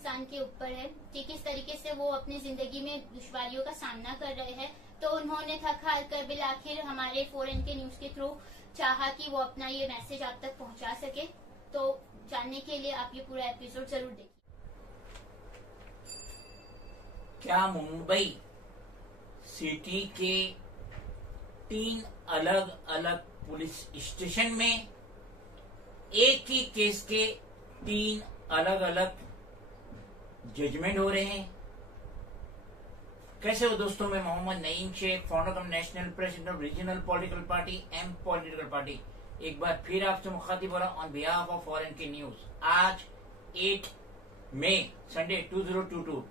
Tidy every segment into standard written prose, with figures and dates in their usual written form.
इंसान के ऊपर है कि किस तरीके से वो अपनी जिंदगी में दुश्वारियों का सामना कर रहे हैं। तो उन्होंने थक हार कर बिल आखिर हमारे फॉरेन के न्यूज के थ्रू चाहा कि वो अपना ये मैसेज आप तक पहुंचा सके। तो जानने के लिए आप ये पूरा एपिसोड जरूर देखिए। क्या मुंबई सिटी के 3 अलग अलग पुलिस स्टेशन में एक ही केस के 3 अलग अलग जजमेंट हो रहे हैं? कैसे हो दोस्तों? मैं Mohammed Naeem Shaikh, founder cum national president of regional political party M political party, एक बार फिर आपसे मुखातिब हो रहा ऑन बिहाफ ऑफ फॉरेन की न्यूज। आज 8 मई संडे 2022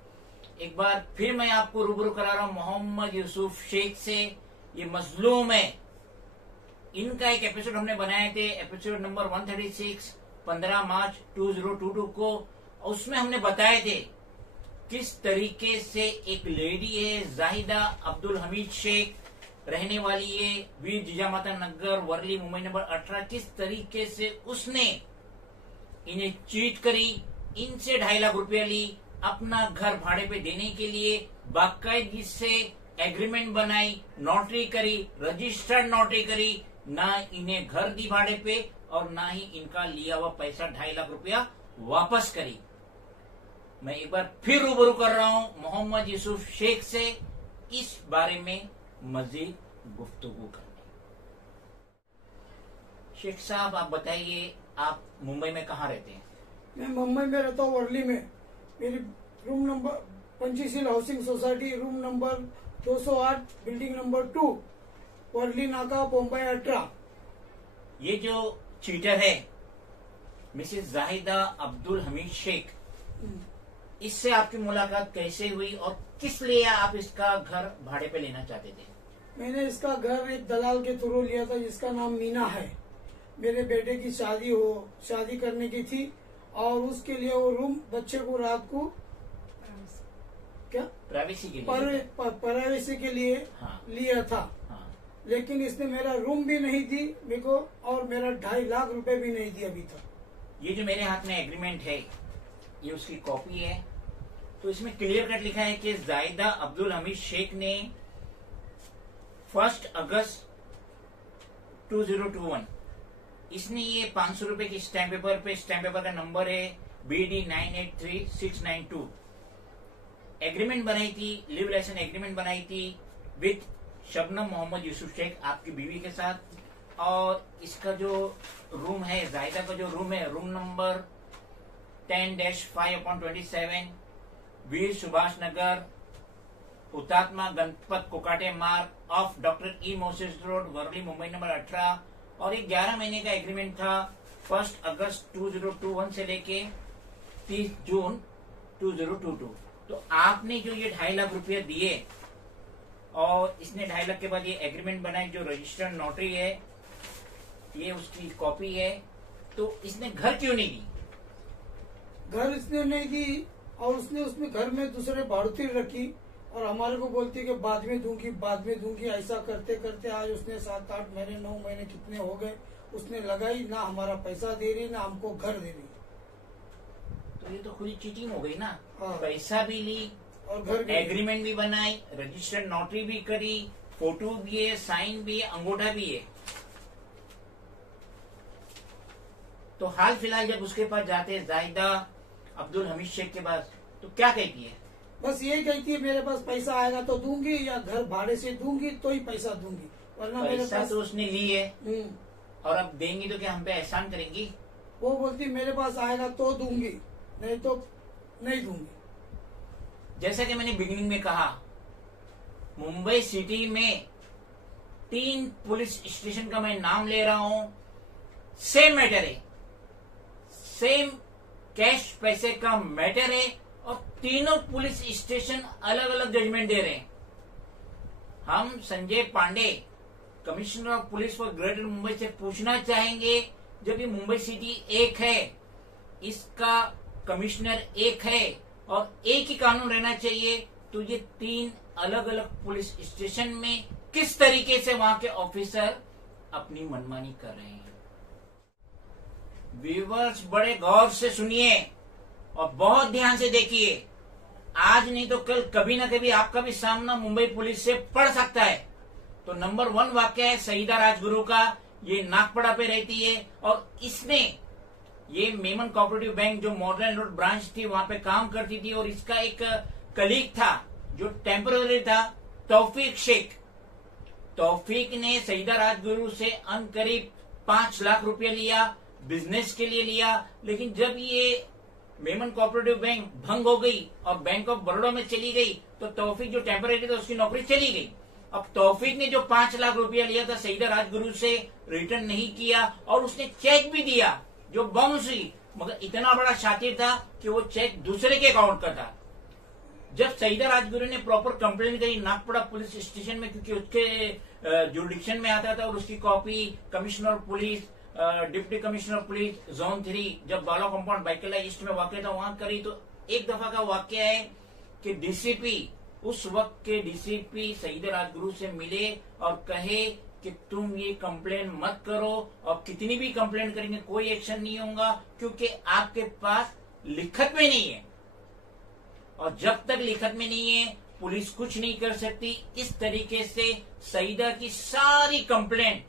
एक बार फिर मैं आपको रूबरू करा रहा हूं मोहम्मद यूसुफ शेख से। ये मजलूम है, इनका एक एपिसोड हमने बनाए थे, एपिसोड नंबर 136 15 मार्च 2022 को। उसमें हमने बताए थे किस तरीके से एक लेडी है जाहिदा अब्दुल हमीद शेख, रहने वाली है वीर जिजामाता नगर, वर्ली, मुंबई नंबर 18, किस तरीके से उसने इन्हें चीट करी, इनसे 2.5 लाख रुपया ली, अपना घर भाड़े पे देने के लिए बाकायदगी से एग्रीमेंट बनाई, नोटरी करी, रजिस्टर्ड नोटरी करी, ना इन्हें घर दी भाड़े पे और ना ही इनका लिया हुआ पैसा 2.5 लाख रुपया वापस करी। मैं एक बार फिर रूबरू कर रहा हूं मोहम्मद यूसुफ शेख से इस बारे में मजीद गुफ्तगू करने। शेख साहब, आप बताइए, आप मुंबई में कहाँ रहते हैं? मैं मुंबई में रहता हूँ, वर्ली में। मेरी room number Panchsheel housing society, room number 208, building number 2, Worli Naka, Mumbai 18। ये जो चीटर है मिसेस जाहिदा अब्दुल हमीद शेख, इससे आपकी मुलाकात कैसे हुई और किस लिए आप इसका घर भाड़े पे लेना चाहते थे? मैंने इसका घर एक दलाल के थ्रू लिया था जिसका नाम मीना है। मेरे बेटे की शादी करने की थी और उसके लिए वो रूम बच्चे को रात को क्या प्राइवेसी के लिए प्राइवेसी के लिए लिया था। लेकिन इसने मेरा रूम भी नहीं दी मेरे को और मेरा 2.5 लाख रुपए भी नहीं दिया अभी तक। ये जो मेरे हाथ में एग्रीमेंट है, ये उसकी कॉपी है। तो इसमें क्लियर कट लिखा है कि जाहिदा अब्दुल हमीद शेख ने 1 अगस्त 2021 इसने ये 500 रुपए की स्टैम्प पेपर का नंबर है BD 983692 एग्रीमेंट बनाई थी, लिव लाइसेंस एग्रीमेंट बनाई थी विद शबनम मोहम्मद यूसुफ शेख, आपकी बीवी के साथ। और इसका जो रूम है, जाहिदा का जो रूम है, room number 10-5/27, Veer Subhash Nagar, Hutatma Ganpat Kokate Marg off doctor E Moses road, Worli, Mumbai number 18। और एक 11 महीने का एग्रीमेंट था 1 अगस्त 2021 से लेके 30 जून 2022। तो आपने जो ये 2.5 लाख रुपया दिए और इसने 2.5 लाख के बाद ये एग्रीमेंट बनाई, जो रजिस्टर्ड नोटरी है, ये उसकी कॉपी है। तो इसने घर क्यों नहीं दी? घर इसने नहीं दी और उसने उसमें घर में दूसरे भाड़ुती रखी और हमारे को बोलती कि बाद में दूंगी। ऐसा करते करते आज उसने 7-8 महीने 9 महीने कितने हो गए, उसने लगाई ना, हमारा पैसा दे रही ना हमको घर दे रही। तो ये तो खुली चीटिंग हो गई ना। हाँ। पैसा भी ली और घर भी, एग्रीमेंट भी बनाई, रजिस्टर्ड नोटरी भी करी, फोटो भी है, साइन भी है, अंगूठा भी है। तो हाल फिलहाल जब उसके पास जाते जाहिदा अब्दुल हमीद शेख के पास, तो क्या कहती है? बस ये कहती है मेरे पास पैसा आएगा तो दूंगी या घर भाड़े से दूंगी तो ही पैसा दूंगी, वरना मेरे पास तो उसने ली है और अब देंगी तो क्या हम पे एहसान करेंगी? वो बोलती मेरे पास आएगा तो दूंगी, नहीं तो नहीं दूंगी। जैसा कि मैंने बिगिनिंग में कहा, मुंबई सिटी में 3 पुलिस स्टेशन का मैं नाम ले रहा हूं, सेम मैटर है, सेम कैश पैसे का मैटर है और तीनों पुलिस स्टेशन अलग अलग जजमेंट दे रहे हैं। हम Sanjay Pande, commissioner of police for Greater Mumbai से पूछना चाहेंगे, जब ये मुंबई सिटी एक है, इसका कमिश्नर एक है और एक ही कानून रहना चाहिए, तो ये 3 अलग अलग पुलिस स्टेशन में किस तरीके से वहां के ऑफिसर अपनी मनमानी कर रहे हैं? व्यूअर्स, बड़े गौर से सुनिए। और बहुत ध्यान से देखिए, आज नहीं तो कल कभी ना कभी आपका भी सामना मुंबई पुलिस से पड़ सकता है। तो नंबर 1 वाक्य है सईदा राजगुरु का। ये नागपड़ा पे रहती है और इसने ये मेमन कोऑपरेटिव बैंक जो मॉडर्न रोड ब्रांच थी वहां पे काम करती थी और इसका एक कलीग था जो टेम्पररी था, तौफीक शेख। तौफीक ने सईदा राजगुरु से करीब 5 लाख रुपया लिया, बिजनेस के लिए लिया। लेकिन जब ये मेमन कोऑपरेटिव बैंक भंग हो गई और बैंक ऑफ बड़ौदा में चली गई तो तौफीक जो टेम्पररी था उसकी नौकरी चली गई। अब तौफीक ने जो 5 लाख रुपया लिया था सईदा राजगुरु से रिटर्न नहीं किया और उसने चेक भी दिया जो बाउंस हुई, मगर इतना बड़ा शातिर था कि वो चेक दूसरे के अकाउंट का था। जब सईदा राजगुरु ने प्रॉपर कंप्लेन करी नागपड़ा पुलिस स्टेशन में, क्योंकि उसके जुरिडिक्शन में आता था और उसकी copy commissioner police, deputy commissioner police zone 3 जब बाला कंपाउंड बाइकला ईस्ट में वाकई था वहां करी, तो एक दफा का वाक्य है कि डीसीपी, उस वक्त के डीसीपी सईदा राजगुरु से मिले और कहे कि तुम ये कंप्लेन मत करो और कितनी भी कंप्लेन करेंगे कोई एक्शन नहीं होगा क्योंकि आपके पास लिखत में नहीं है और जब तक लिखत में नहीं है पुलिस कुछ नहीं कर सकती। इस तरीके से सईदा की सारी कंप्लेंट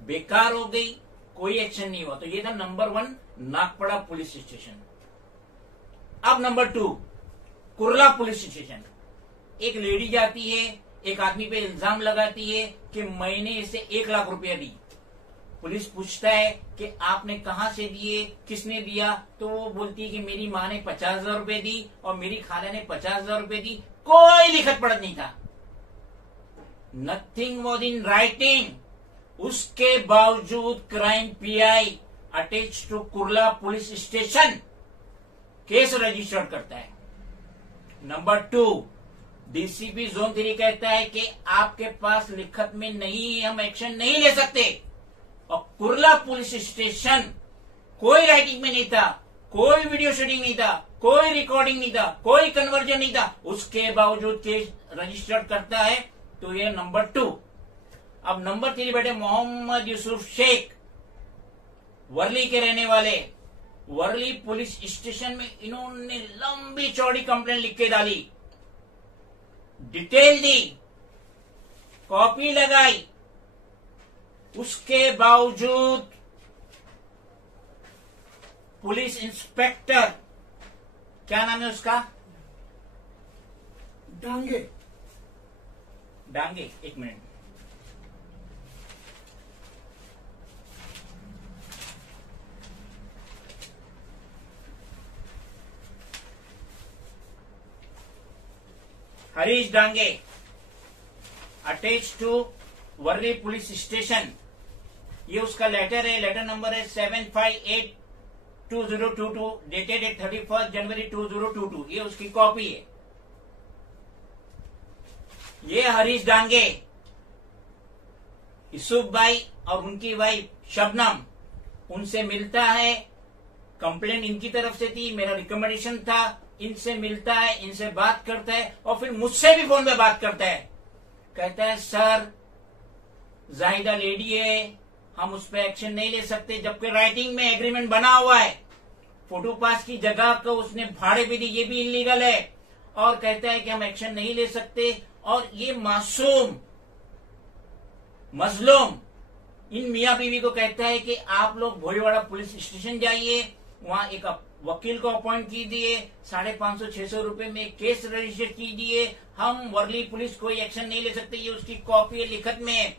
बेकार हो गई, कोई एक्शन नहीं हुआ। तो ये था नंबर 1 नागपड़ा पुलिस स्टेशन। अब नंबर 2 कुर्ला पुलिस स्टेशन। एक लेडी जाती है, एक आदमी पे इल्जाम लगाती है कि मैंने इसे 1 लाख रुपया दी। पुलिस पूछता है कि आपने कहां से दिए, किसने दिया, तो वो बोलती है कि मेरी माँ ने 50,000 रुपए दी और मेरी खाला ने 50,000 रुपए दी। कोई लिखत पढ़त नहीं था, नथिंग वॉज इन राइटिंग। उसके बावजूद crime PI attach to Kurla police station case registered करता है। नंबर 2 डीसीपी जोन 3 कहता है कि आपके पास लिखत में नहीं है, हम एक्शन नहीं ले सकते। और कुर्ला पुलिस स्टेशन कोई राइटिंग में नहीं था, कोई वीडियो शूटिंग नहीं था, कोई रिकॉर्डिंग नहीं था, कोई कन्वर्जन नहीं था, उसके बावजूद केस रजिस्टर्ड करता है। तो ये नंबर 2। अब नंबर 3 बेटे मोहम्मद यूसुफ शेख, वर्ली के रहने वाले। वर्ली पुलिस स्टेशन में इन्होंने लंबी चौड़ी कंप्लेंट लिख के डाली, डिटेल दी, कॉपी लगाई, उसके बावजूद पुलिस इंस्पेक्टर, क्या नाम है उसका, डांगे, एक minute, Harish Dange attach to Worli police station. ये उसका लेटर है, लेटर नंबर है 7582022 डेटेड 31 जनवरी 2022। ये उसकी कॉपी है। ये हरीश डांगे यूसुफ भाई और उनकी वाइफ शबनम, उनसे मिलता है, कंप्लेन इनकी तरफ से थी, मेरा रिकमेंडेशन था, इनसे मिलता है, इनसे बात करता है और फिर मुझसे भी फोन पे बात करता है। कहता है सर जाहिदा लेडी है, हम उस पर एक्शन नहीं ले सकते, जबकि राइटिंग में एग्रीमेंट बना हुआ है, फोटो पास की जगह को उसने भाड़े पे दी, ये भी इलीगल है। और कहता है कि हम एक्शन नहीं ले सकते। और ये मासूम मजलूम इन मियाँ बीवी को कहता है कि आप लोग भोईवाड़ा पुलिस स्टेशन जाइए, वहां एक वकील को अपॉइंट कीजिए, 550-600 रुपए में केस रजिस्टर कीजिए, हम वर्ली पुलिस कोई एक्शन नहीं ले सकते। ये उसकी कॉपी है लिखत में।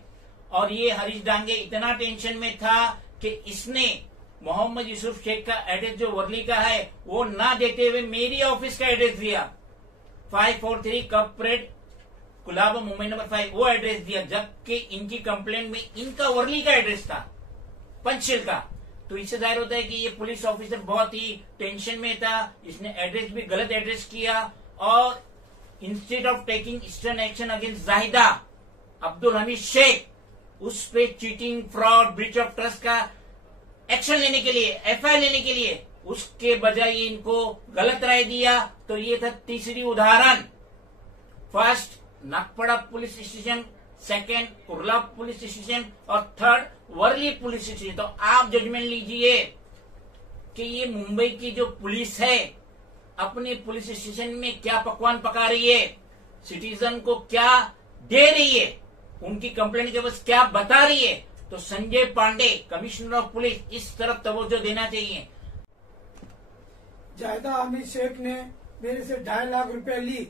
और ये हरीश डांगे इतना टेंशन में था कि इसने मोहम्मद यूसुफ शेख का एड्रेस जो वर्ली का है वो ना देते हुए मेरी ऑफिस का एड्रेस दिया, 543 कॉर्पोरेट कुलाबा मुंबई नंबर 5, वो एड्रेस दिया, जबकि इनकी कंप्लेंट में इनका वर्ली का एड्रेस था, पंचशील का। तो इससे जाहिर होता है कि ये पुलिस ऑफिसर बहुत ही टेंशन में था, इसने एड्रेस भी गलत एड्रेस किया। और instead of taking stern action against Zahida Abdul Hameed Shaikh, उस पे cheating, fraud, breach of trust का एक्शन लेने के लिए, एफआईआर लेने के लिए, उसके बजाय इनको गलत राय दिया। तो ये था तीसरी उदाहरण। First Nagpada police station, second Kurla police station और थर्ड वर्ली पुलिस स्टेशन। तो आप जजमेंट लीजिए। कि ये मुंबई की जो पुलिस है अपने पुलिस स्टेशन में क्या पकवान पका रही है, सिटीजन को क्या दे रही है, उनकी कंप्लेंट के बस क्या बता रही है। तो Sanjay Pande commissioner of police इस तरफ तवज्जो देना चाहिए। जायदा हामिद शेख ने मेरे से 2.5 लाख रुपए ली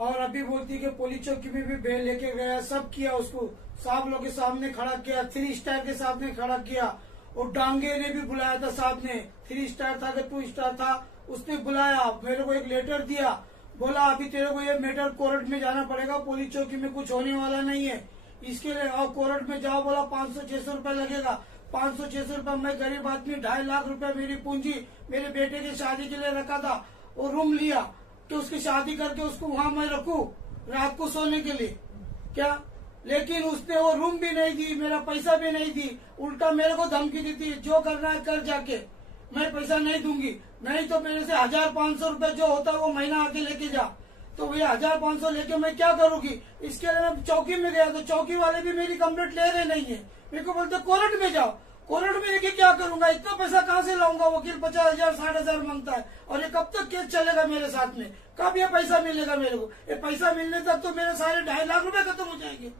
और अभी बोलती कि पुलिस चौकी में भी बेल लेके गया, सब किया, उसको साहब लोग के सामने खड़ा किया, 3 स्टार के सामने खड़ा किया, और डांगे ने भी बुलाया था साहब ने, 3 स्टार था कि 2 स्टार था, उसने बुलाया, मेरे को एक लेटर दिया, बोला अभी तेरे को ये मैटर कोर्ट में जाना पड़ेगा, पुलिस चौकी में कुछ होने वाला नहीं है, इसके लिए आओ कोर्ट में जाओ। बोला 500-600 रुपए लगेगा। 500-600 रुपए, मैं गरीब आदमी, 2.5 लाख रुपए मेरी पूंजी मेरे बेटे की शादी के लिए रखा था, और रूम लिया कि उसकी शादी करके उसको वहां मैं रखूं रात को सोने के लिए क्या, लेकिन उसने वो रूम भी नहीं दी, मेरा पैसा भी नहीं दी, उल्टा मेरे को धमकी दी थी, जो करना है कर जाके, मैं पैसा नहीं दूंगी, नहीं तो मेरे से 1500 रुपए जो होता है वो महीना आके लेके जा। तो भैया 1500 लेके मैं क्या करूंगी, इसके लिए मैं चौकी में गया तो चौकी वाले भी मेरी कंप्लेंट ले रहे नहीं है, मेरे को बोलते कोर्ट में जाओ, कोर्ट में लेके क्या करूंगा, इतना पैसा कहाँ से लाऊंगा, वकील 50,000 60,000 मांगता है, और ये कब तक केस चलेगा मेरे साथ में, कब ये पैसा मिलेगा मेरे को, ये पैसा मिलने तक तो मेरे सारे 2.5 लाख रुपए खत्म हो जाएंगे,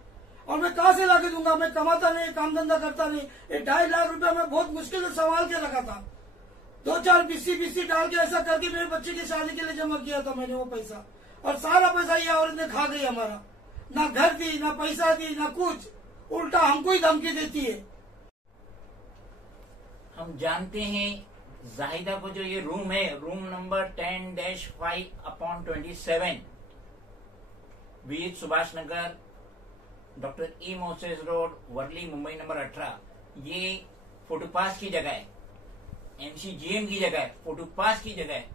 और मैं कहाँ से लाके दूंगा, मैं कमाता नहीं, काम धंधा करता नहीं, ये 2.5 लाख रुपया मैं बहुत मुश्किल से संभाल के रखा था, 2-4 बीसी डाल के ऐसा करके मेरे बच्चे की शादी के लिए जमा किया था मैंने वो पैसा, और सारा पैसा ये औरत ने खा गई हमारा, ना घर दी, ना पैसा दी, ना कुछ, उल्टा हमको ही धमकी देती है। हम जानते हैं जाहिदा को जो ये रूम है, room number 10-5/27, Veer Subhash Nagar, doctor E Moses road, Worli, Mumbai number 18, ये फोटोपास की जगह है, MCGM की जगह है, फोटोपास की जगह है,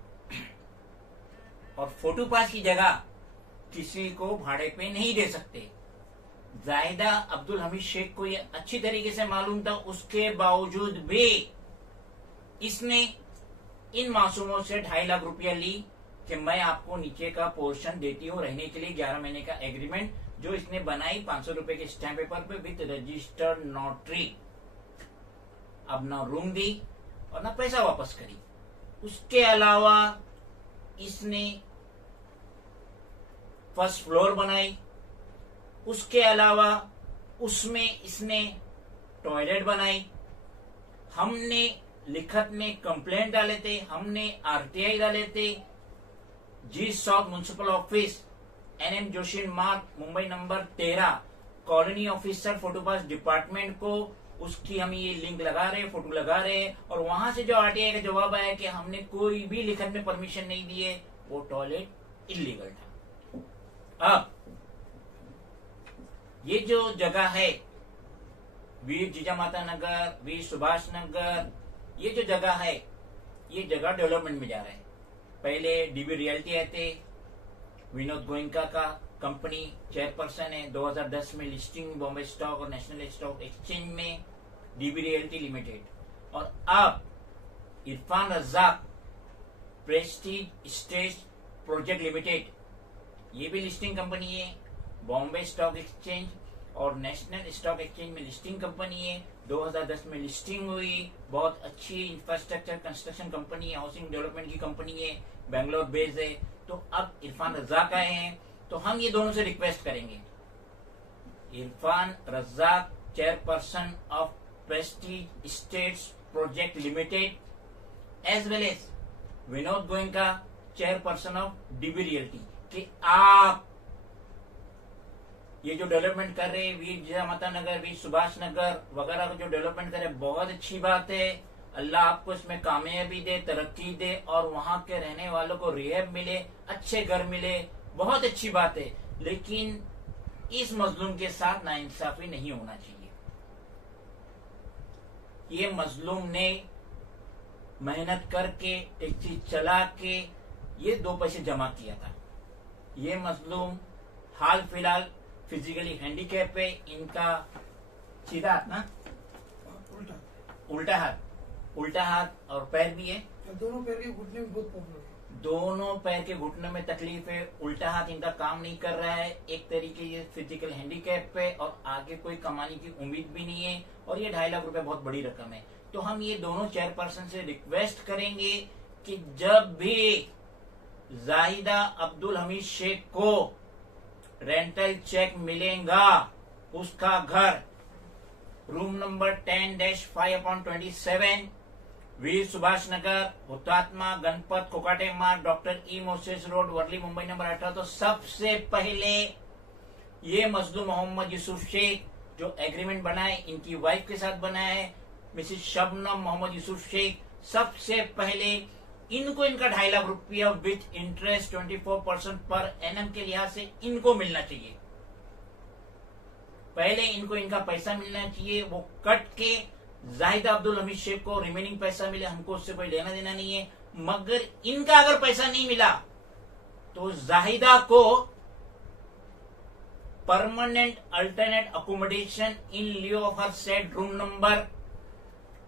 और फोटोपास की जगह किसी को भाड़े पे नहीं दे सकते। जाहिदा अब्दुल हमीद शेख को ये अच्छी तरीके से मालूम था, उसके बावजूद भी इसने इन मासूमों से 2.5 लाख रुपया ली कि मैं आपको नीचे का पोर्शन देती हूँ रहने के लिए, 11 महीने का एग्रीमेंट जो इसने बनाई 500 रुपए के स्टैम्प पेपर पे विद रजिस्टर्ड नोटरी। अब ना रूम दी और ना पैसा वापस करी। उसके अलावा इसने फर्स्ट फ्लोर बनाई, उसके अलावा उसमें इसने टॉयलेट बनाई। हमने लिखत में कंप्लेंट डाले थे, हमने RTI डाले थे, G south municipal office, NM Joshi Marg, Mumbai number 13, colony officer photo pass department को। उसकी हम ये लिंक लगा रहे, फोटो लगा रहे, और वहां से जो RTI का जवाब आया कि हमने कोई भी लिखत में परमिशन नहीं दी है, वो टॉयलेट इलीगल था। अब ये जो जगह है वीर जिजामाता नगर, वीर सुभाष नगर, ये जो जगह है, ये जगह डेवलपमेंट में जा रहा है। पहले DB रियल्टी आए थे, विनोद गोयनका का कंपनी चेयरपर्सन है, 2010 में लिस्टिंग बॉम्बे स्टॉक और नेशनल स्टॉक एक्सचेंज में DB रियल्टी लिमिटेड, और अब Irfan Razzaq Prestige state project limited, ये भी लिस्टिंग कंपनी है, बॉम्बे स्टॉक एक्सचेंज और नेशनल स्टॉक एक्सचेंज में लिस्टिंग कंपनी है। 2010 में लिस्टिंग हुई, बहुत अच्छी इंफ्रास्ट्रक्चर कंस्ट्रक्शन कंपनी है, हाउसिंग डेवलपमेंट की कंपनी है, बेंगलोर बेस्ड है। तो अब इरफान रज्जाक आए हैं, तो हम ये दोनों से रिक्वेस्ट करेंगे, Irfan Razzaq chairperson of Prestige Estates Projects Limited, as well as Vinod Goenka chairperson of DB Realty, कि आप ये जो डेवलपमेंट कर रहे हैं, वीर जिजामाता नगर, वीर सुभाष नगर वगैरह को जो डेवलपमेंट कर रहे हैं, बहुत अच्छी बात है। अल्लाह आपको इसमें कामयाबी दे, तरक्की दे, और वहां के रहने वालों को रिहैब मिले, अच्छे घर मिले, बहुत अच्छी बात है। लेकिन इस मजलूम के साथ नाइंसाफी नहीं होना चाहिए। ये मजलूम ने मेहनत करके टैक्सी चला के ये 2 पैसे जमा किया था। ये मजलूम हाल फिलहाल फिजिकली हैंडीकैप है, इनका सीधा हाथ ना उल्टा हाथ और पैर भी है, दोनों पैर के घुटने में बहुत प्रॉब्लम है। दोनों पैर के घुटने में तकलीफ है, उल्टा हाथ इनका काम नहीं कर रहा है, एक तरीके ये फिजिकल हैंडीकैप है और आगे कोई कमाने की उम्मीद भी नहीं है, और ये 2.5 लाख रुपए बहुत बड़ी रकम है। तो हम ये दोनों चेयरपर्सन से रिक्वेस्ट करेंगे कि जब भी जाहिदा अब्दुल हमीद शेख को रेंटल चेक मिलेगा, उसका घर room number 10-5/27 Veer Subhash Nagar, Hutatma Ganpat Kokate Marg, doctor E Moses road, Worli, Mumbai number 18। तो सबसे पहले ये मजलूम मोहम्मद यूसुफ शेख जो एग्रीमेंट बनाए इनकी वाइफ के साथ बनाया है, मिसिज शबनम मोहम्मद यूसुफ शेख। सबसे पहले इनको इनका 2.5 लाख रुपया विथ इंटरेस्ट 24% पर एनएम के लिहाज से इनको मिलना चाहिए। पहले इनको इनका पैसा मिलना चाहिए, वो कट के जाहिदा अब्दुल हमीद शेख को रिमेनिंग पैसा मिले, हमको उससे कोई लेना देना नहीं है। मगर इनका अगर पैसा नहीं मिला तो जाहिदा को permanent alternate accommodation in Leo of her set room number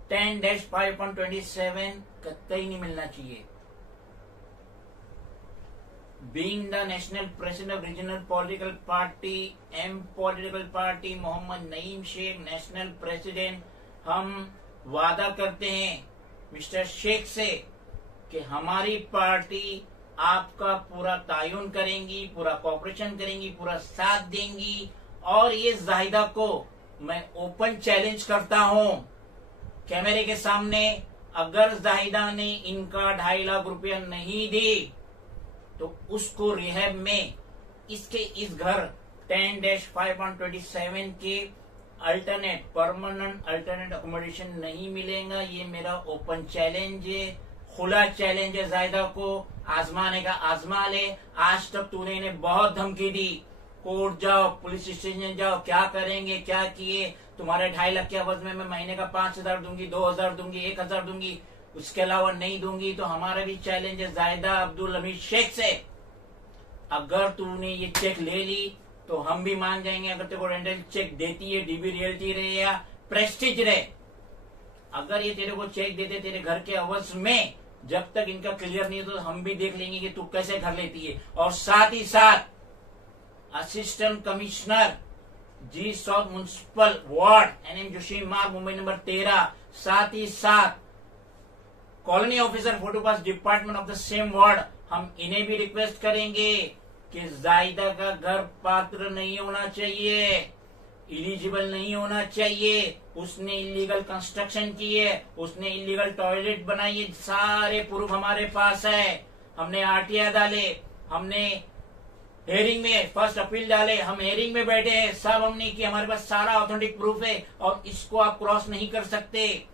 10-5/27 कतई नहीं मिलना चाहिए। Being the national president of regional political party, M political party, Mohammed Naeem Shaikh national president, हम वादा करते हैं मिस्टर शेख से कि हमारी पार्टी आपका पूरा तायुन करेंगी, पूरा कोऑपरेशन करेंगी, पूरा साथ देंगी। और ये जाहिदा को मैं ओपन चैलेंज करता हूं कैमरे के सामने, अगर जाहिदा ने इनका 2.5 लाख रुपया नहीं दी तो उसको रिहैब में इसके इस घर 10-5/27 के अल्टरनेट परमानेंट अल्टरनेट अकोमोडेशन नहीं मिलेगा। ये मेरा ओपन चैलेंज है, खुला चैलेंज है। जाहिदा को आजमाने का आजमा ले। आज तक तूने इन्हें बहुत धमकी दी, कोर्ट जाओ, पुलिस स्टेशन जाओ, क्या करेंगे, क्या किए, तुम्हारे 2.5 लाख के अवध में मैं महीने का 5,000 दूंगी, 2,000 दूंगी, 1,000 दूंगी, उसके अलावा नहीं दूंगी। तो हमारा भी चैलेंज है जाहिदा अब्दुल हमीद शेख से, अगर तूने ये चेक ले ली तो हम भी मान जाएंगे। अगर तेरे को रेंटल चेक देती है, डीबी रियल्टी रहे या प्रेस्टीज रहे, अगर ये तेरे को चेक देते तेरे घर के अवध में, जब तक इनका क्लियर नहीं है तो हम भी देख लेंगे कि तू कैसे घर लेती है। और साथ ही साथ assistant commissioner G south municipal ward NM Joshi Marg, Mumbai number 13, साथ ही साथ colony officer photo pass department of the same ward, हम इन्हें भी रिक्वेस्ट करेंगे कि जाहिदा का घर पात्र नहीं होना चाहिए, इलिजिबल नहीं होना चाहिए, उसने इलीगल कंस्ट्रक्शन की है, उसने इलीगल टॉयलेट बनाई है, सारे प्रूफ हमारे पास है। हमने RTI डाले, हमने हेयरिंग में फर्स्ट अपील डाले, हम हेयरिंग में बैठे हैं, सब हमने किया, हमारे पास सारा ऑथेंटिक प्रूफ है और इसको आप क्रॉस नहीं कर सकते।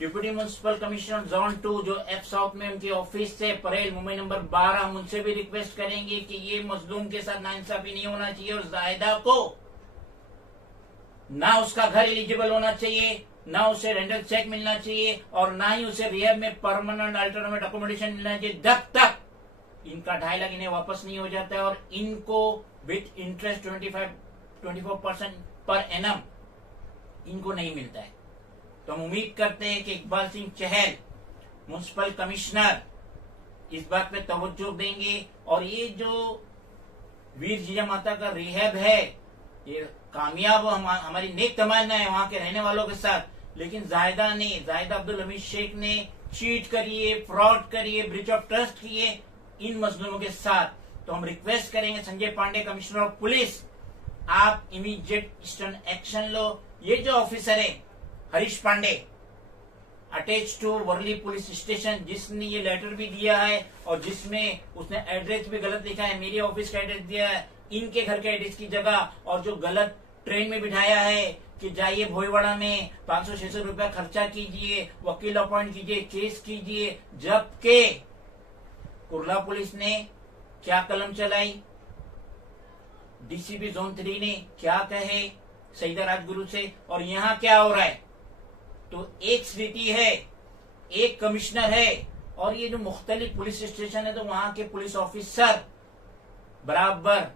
डिप्यूटी म्युनिसिपल कमिश्नर जोन 2 जो F साउथ में उनके ऑफिस से परेल, मुंबई नंबर 12, हम उनसे भी रिक्वेस्ट करेंगे कि ये मजलूम के साथ नाइंसाफी नहीं होना चाहिए और जाहिदा को ना उसका घर एलिजिबल होना चाहिए, ना उसे रेंटल चेक मिलना चाहिए और ना ही उसे रिहैब में परमानेंट अल्टरनेट अकोमोडेशन मिलना चाहिए जब तक इनका 2.5 लाख इन्हें वापस नहीं हो जाता है और इनको विथ इंटरेस्ट 24% पर एनम इनको नहीं मिलता है। तो हम उम्मीद करते हैं कि इकबाल सिंह चहल म्युनिसिपल कमिश्नर इस बात पे तवज्जो देंगे और ये जो वीर जिया माता का रिहैब है ये कामयाब हमारी नेक तमन्ना है वहां के रहने वालों के साथ। लेकिन जाहिदा अब्दुल हमीद शेख ने चीट करिए, फ्रॉड करिए, ब्रीच ऑफ ट्रस्ट किए इन मजलूमों के साथ। तो हम रिक्वेस्ट करेंगे Sanjay Pande commissioner of police, आप इमीडिएट स्टर्न एक्शन लो। ये जो ऑफिसर है Harish Pande attach to Worli police station, जिसने ये लेटर भी दिया है और जिसमें उसने एड्रेस भी गलत लिखा है, मेरे ऑफिस का एड्रेस दिया है इनके घर के एड्रेस की जगह, और जो गलत ट्रेन में बिठाया है कि जाइए भोईवाड़ा में 500-600 रुपया खर्चा कीजिए, वकील अपॉइंट कीजिए, केस कीजिए, जबकि कुर्ला पुलिस ने क्या कलम चलाई, DCP जोन 3 ने क्या कहे सईदा राजगुरु से, और यहाँ क्या हो रहा है। तो एक स्थिति है, एक कमिश्नर है और ये जो मुख्तलिफ पुलिस स्टेशन है तो वहां के पुलिस ऑफिसर बराबर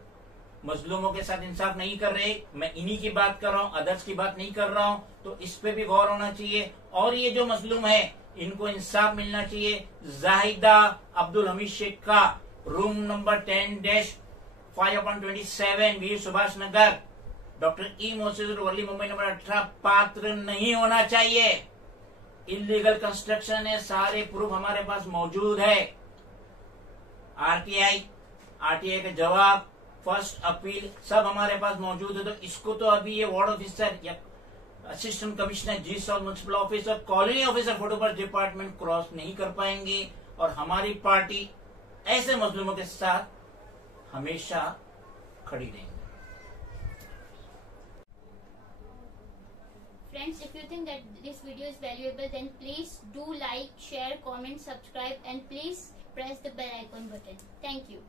मजलूमों के साथ इंसाफ नहीं कर रहे। मैं इन्हीं की बात कर रहा हूँ, अदर्स की बात नहीं कर रहा हूँ। तो इस पे भी गौर होना चाहिए। और ये जो मजलूम है इनको इंसाफ मिलना चाहिए। जाहिदा अब्दुल हमीद शेख का room number 10-5/27 Veer Subhash Nagar, doctor ई मोहसिन वली मुंबई नंबर 18 पात्र नहीं होना चाहिए। इलीगल कंस्ट्रक्शन है, सारे प्रूफ हमारे पास मौजूद है। आरटीआई का जवाब, फर्स्ट अपील सब हमारे पास मौजूद है। तो इसको तो अभी ये वार्ड ऑफिसर या assistant commissioner G south municipal officer, colony officer photograph department cross नहीं कर पाएंगे। और हमारी पार्टी ऐसे मजलूमों के साथ हमेशा खड़ी रहेंगी। Friends, if you think that this video is valuable, then please do like, share, comment, subscribe, and please press the bell icon button. Thank you.